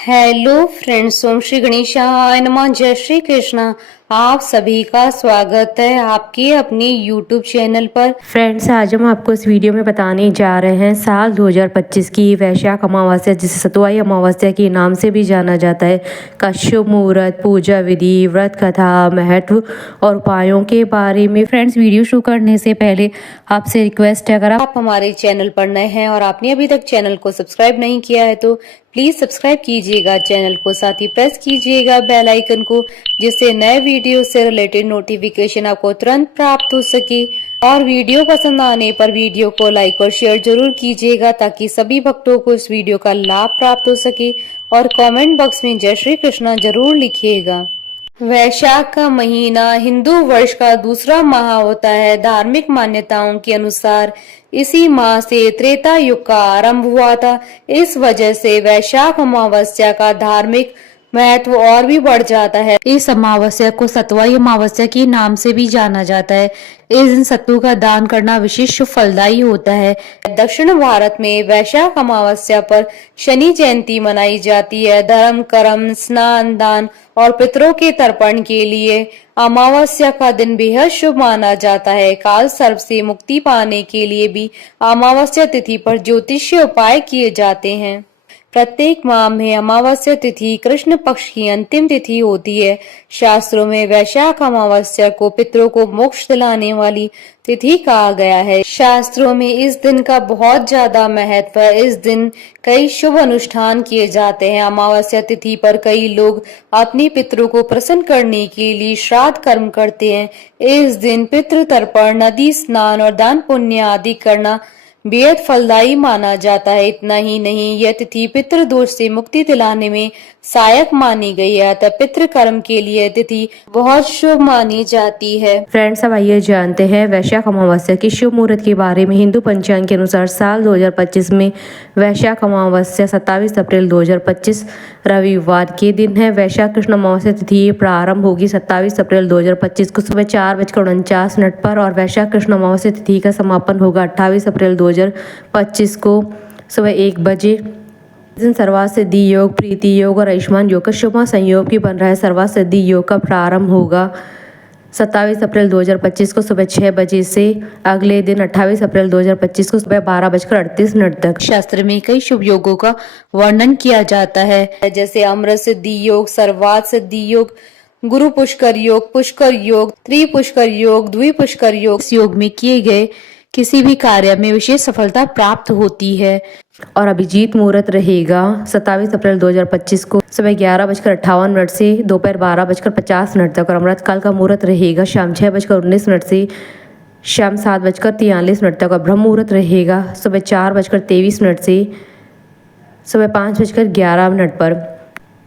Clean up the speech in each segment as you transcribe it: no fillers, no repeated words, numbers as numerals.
Hello friends, ओम श्री गणेशाय नमः। जय श्री कृष्णा। आप सभी का स्वागत है आपके अपने YouTube चैनल पर। फ्रेंड्स, आज हम आपको इस वीडियो में बताने जा रहे हैं साल 2025 की वैशाख अमावस्या, जिसे सतुवाई अमावस्या के नाम से भी जाना जाता है, का शुभ मुहूर्त, पूजा विधि, व्रत कथा, महत्व और उपायों के बारे में। फ्रेंड्स, वीडियो शुरू करने से पहले आपसे रिक्वेस्ट है, अगर आप हमारे चैनल पर नए हैं और आपने अभी तक चैनल को सब्सक्राइब नहीं किया है तो प्लीज सब्सक्राइब कीजिएगा चैनल को, साथ ही प्रेस कीजिएगा बेल आइकन को, जिससे नए वीडियो से रिलेटेड नोटिफिकेशन आपको तुरंत प्राप्त हो सके। और वीडियो पसंद आने पर वीडियो को लाइक और शेयर जरूर कीजिएगा ताकि सभी भक्तों को इस वीडियो का लाभ प्राप्त हो सके। और कमेंट बॉक्स में जय श्री कृष्णा जरूर लिखिएगा। वैशाख का महीना हिंदू वर्ष का दूसरा माह होता है। धार्मिक मान्यताओं के अनुसार इसी माह से त्रेता युग का आरंभ हुआ था। इस वजह से वैशाख अमावस्या का धार्मिक महत्व और भी बढ़ जाता है। इस अमावस्या को सतुवाई अमावस्या के नाम से भी जाना जाता है। इस दिन सत्तू का दान करना विशेष फलदायी होता है। दक्षिण भारत में वैशाख अमावस्या पर शनि जयंती मनाई जाती है। धर्म, कर्म, स्नान, दान और पितरों के तर्पण के लिए अमावस्या का दिन बेहद शुभ माना जाता है। काल सर्प से मुक्ति पाने के लिए भी अमावस्या तिथि पर ज्योतिषीय उपाय किए जाते हैं। प्रत्येक माह में अमावस्या तिथि कृष्ण पक्ष की अंतिम तिथि होती है। शास्त्रों में वैशाख अमावस्या को पितरों को मोक्ष दिलाने वाली तिथि कहा गया है। शास्त्रों में इस दिन का बहुत ज्यादा महत्व है। इस दिन कई शुभ अनुष्ठान किए जाते हैं। अमावस्या तिथि पर कई लोग अपने पितरों को प्रसन्न करने के लिए श्राद्ध कर्म करते हैं। इस दिन पितृ तर्पण, नदी स्नान और दान पुण्य आदि करना बेहद फलदायी माना जाता है। इतना ही नहीं, यह तिथि पितृ दोष से मुक्ति दिलाने में सहायक मानी गई है। अतः पितृ कर्म के लिए तिथि बहुत शुभ मानी जाती है। फ्रेंड्स, अब आइए जानते हैं वैशाख अमावस्या की शुभ मुहूर्त के बारे में। हिंदू पंचांग के अनुसार साल 2025 में वैशाख अमावस्या 27 अप्रैल 2025 रविवार के दिन है। वैशाख कृष्ण अमावस्या तिथि प्रारंभ होगी 27 अप्रैल 2025 को सुबह 4:49 पर और वैशाख कृष्ण अमावस्या तिथि का समापन होगा 28 अप्रैल 2025 को सुबह 1 बजे। इस दिन सर्वार्थ सिद्धि योग, प्रीति योग और आयुष्मान योग का शुभ संयोग भी बन रहा है। सर्वार्थ सिद्धि योग का प्रारंभ होगा 27 अप्रैल 2025 को सुबह 6 बजे से अगले दिन 28 अप्रैल 2025 को सुबह 12:38 तक। शास्त्र में कई शुभ योगों का वर्णन किया जाता है, जैसे अमृत सिद्धि योग, सर्वार्थ सिद्धि योग, गुरु पुष्कर योग, त्रिपुष्कर योग, द्विपुष्कर योग। इस योग में किए गए किसी भी कार्य में विशेष सफलता प्राप्त होती है। और अभिजीत मुहूर्त रहेगा 27 अप्रैल 2025 को सुबह 11:58 से दोपहर 12:50 तक। और अमृत काल का मुहूर्त रहेगा शाम 6:19 से शाम 7:43 तक। और ब्रह्म मुहूर्त रहेगा सुबह 4:23 से सुबह 5:11 पर।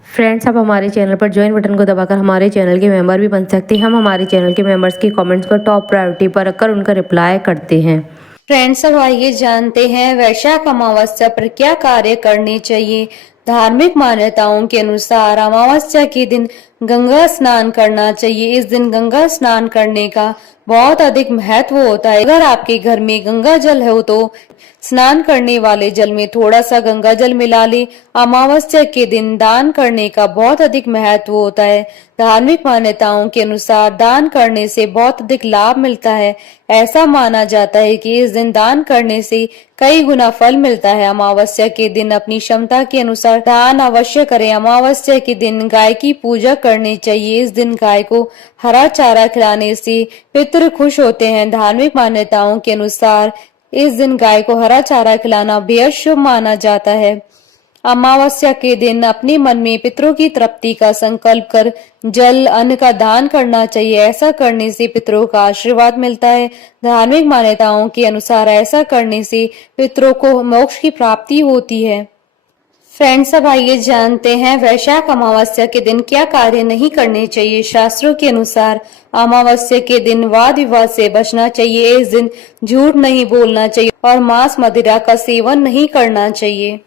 फ्रेंड्स, आप हमारे चैनल पर ज्वाइन बटन को दबाकर हमारे चैनल के मेंबर भी बन सकते हैं। हम हमारे चैनल के मेंबर्स के कमेंट्स को टॉप प्रायोरिटी पर रखकर उनका रिप्लाई करते हैं। फ्रेंड्स, अब आइए जानते हैं वैशाख अमावस्या पर क्या कार्य करने चाहिए। धार्मिक मान्यताओं के अनुसार अमावस्या के दिन गंगा स्नान करना चाहिए। इस दिन गंगा स्नान करने का बहुत अधिक महत्व होता है। अगर आपके घर में गंगा जल हो तो स्नान करने वाले जल में थोड़ा सा गंगा जल मिला ले। अमावस्या के दिन दान करने का बहुत अधिक महत्व होता है। धार्मिक मान्यताओं के अनुसार दान करने से बहुत अधिक लाभ मिलता है। ऐसा माना जाता है कि इस दिन दान करने से कई गुना फल मिलता है। अमावस्या के दिन अपनी क्षमता के अनुसार दान अवश्य करें। अमावस्या के दिन गाय की पूजा करनी चाहिए। इस दिन गाय को हरा चारा खिलाने से पितृ खुश होते हैं। धार्मिक मान्यताओं के अनुसार इस दिन गाय को हरा चारा खिलाना बेहद शुभ माना जाता है। अमावस्या के दिन अपने मन में पितरों की तृप्ति का संकल्प कर जल, अन्न का दान करना चाहिए। ऐसा करने से पितरों का आशीर्वाद मिलता है। धार्मिक मान्यताओं के अनुसार ऐसा करने से पितरों को मोक्ष की प्राप्ति होती है। फ्रेंड्स, अब आइए जानते हैं वैशाख अमावस्या के दिन क्या कार्य नहीं करने चाहिए। शास्त्रों के अनुसार अमावस्या के दिन वाद विवाद से बचना चाहिए। इस दिन झूठ नहीं बोलना चाहिए और मांस मदिरा का सेवन नहीं करना चाहिए।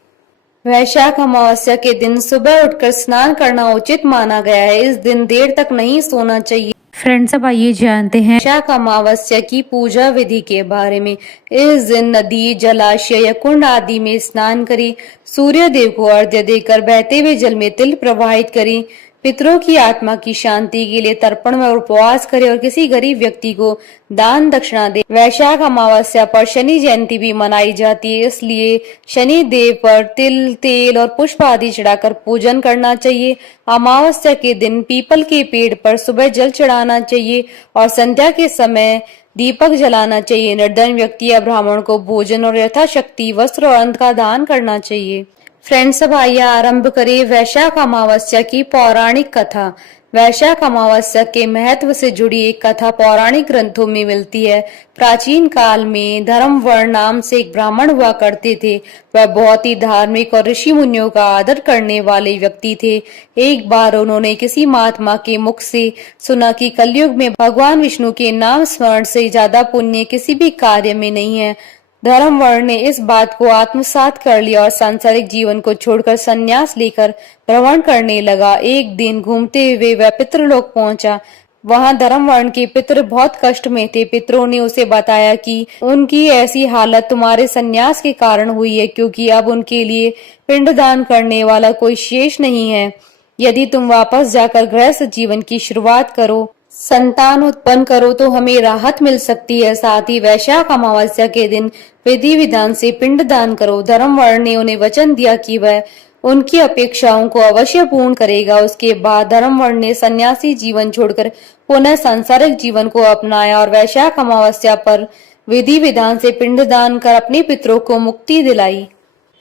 वैशाख अमावस्या के दिन सुबह उठकर स्नान करना उचित माना गया है। इस दिन देर तक नहीं सोना चाहिए। फ्रेंड्स, अब आइए जानते हैं वैशाख अमावस्या की पूजा विधि के बारे में। इस दिन नदी, जलाशय या कुंड आदि में स्नान करें, सूर्य देव को अर्घ्य देकर बहते हुए जल में तिल प्रवाहित करें, पितरों की आत्मा की शांति के लिए तर्पण में उपवास करें और किसी गरीब व्यक्ति को दान दक्षिणा दे। वैशाख अमावस्या पर शनि जयंती भी मनाई जाती है, इसलिए शनि देव पर तिल, तेल और पुष्प आदि चढ़ाकर पूजन करना चाहिए। अमावस्या के दिन पीपल के पेड़ पर सुबह जल चढ़ाना चाहिए और संध्या के समय दीपक जलाना चाहिए। निर्धन व्यक्ति या ब्राह्मण को भोजन और यथाशक्ति वस्त्र और अन्न का दान करना चाहिए। फ्रेंड्स, अब आइए आरंभ करें वैशाख अमावस्या की पौराणिक कथा। वैशाख अमावस्या के महत्व से जुड़ी एक कथा पौराणिक ग्रंथों में मिलती है। प्राचीन काल में धर्मवर्ण नाम से एक ब्राह्मण हुआ करते थे। वह बहुत ही धार्मिक और ऋषि मुनियों का आदर करने वाले व्यक्ति थे। एक बार उन्होंने किसी महात्मा के मुख से सुना कि कलयुग में भगवान विष्णु के नाम स्मरण से ज्यादा पुण्य किसी भी कार्य में नहीं है। धर्मवर्ण ने इस बात को आत्मसात कर लिया और सांसारिक जीवन को छोड़कर संन्यास लेकर भ्रमण करने लगा। एक दिन घूमते हुए वह पितृलोक पहुंचा। वहां धर्मवर्ण के पितृ बहुत कष्ट में थे। पितरों ने उसे बताया कि उनकी ऐसी हालत तुम्हारे संन्यास के कारण हुई है, क्योंकि अब उनके लिए पिंडदान करने वाला कोई शेष नहीं है। यदि तुम वापस जाकर गृहस्थ जीवन की शुरुआत करो, संतान उत्पन्न करो तो हमें राहत मिल सकती है। साथ ही वैशाख अमावस्या के दिन विधि विधान से पिंडदान करो। धर्मवर्ण ने उन्हें वचन दिया कि वह उनकी अपेक्षाओं को अवश्य पूर्ण करेगा। उसके बाद धर्मवर्ण ने सन्यासी जीवन छोड़कर पुनः सांसारिक जीवन को अपनाया और वैशाख अमावस्या पर विधि विधान से पिंडदान कर अपने पितरों को मुक्ति दिलाई।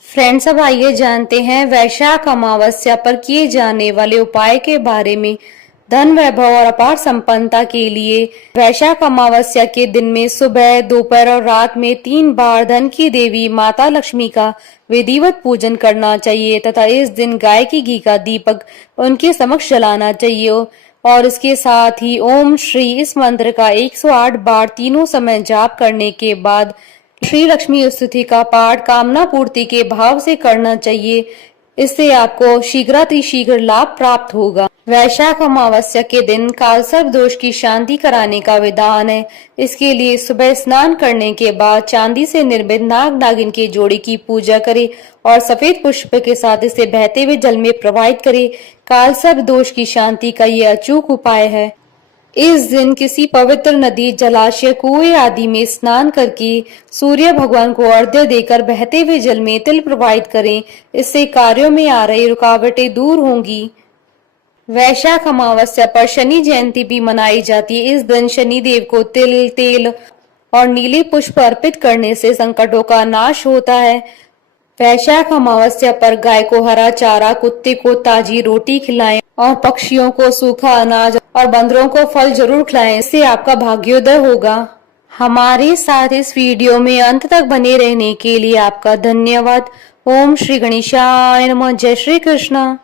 फ्रेंड्स, अब आइए जानते हैं वैशाख अमावस्या पर किए जाने वाले उपाय के बारे में। धन, वैभव और अपार संपन्नता के लिए वैशाख अमावस्या के दिन में सुबह, दोपहर और रात में 3 बार धन की देवी माता लक्ष्मी का विधिवत पूजन करना चाहिए तथा इस दिन गाय की घी का दीपक उनके समक्ष जलाना चाहिए और इसके साथ ही ओम श्री इस मंत्र का 108 बार तीनों समय जाप करने के बाद श्री लक्ष्मी स्तुति का पाठ कामना पूर्ति के भाव से करना चाहिए। इससे आपको शीघ्रातिशीघ्र लाभ प्राप्त होगा। वैशाख अमावस्या के दिन कालसर्प दोष की शांति कराने का विधान है। इसके लिए सुबह स्नान करने के बाद चांदी से निर्मित नाग नागिन के जोड़ी की पूजा करें और सफेद पुष्प के साथ इसे बहते हुए जल में प्रवाहित करें। कालसर्प दोष की शांति का यह अचूक उपाय है। इस दिन किसी पवित्र नदी, जलाशय, कुएं आदि में स्नान करके सूर्य भगवान को अर्घ्य देकर बहते हुए जल में तिल प्रवाहित करें। इससे कार्यों में आ रही रुकावटें दूर होंगी। वैशाख अमावस्या पर शनि जयंती भी मनाई जाती है। इस दिन शनि देव को तिल, तेल और नीले पुष्प अर्पित करने से संकटों का नाश होता है। वैशाख अमावस्या पर गाय को हरा चारा, कुत्ते को ताजी रोटी खिलाएं और पक्षियों को सूखा अनाज और बंदरों को फल जरूर खिलाएं। इससे आपका भाग्योदय होगा। हमारे साथ इस वीडियो में अंत तक बने रहने के लिए आपका धन्यवाद। ओम श्री गणेशाय नमः। जय श्री कृष्ण।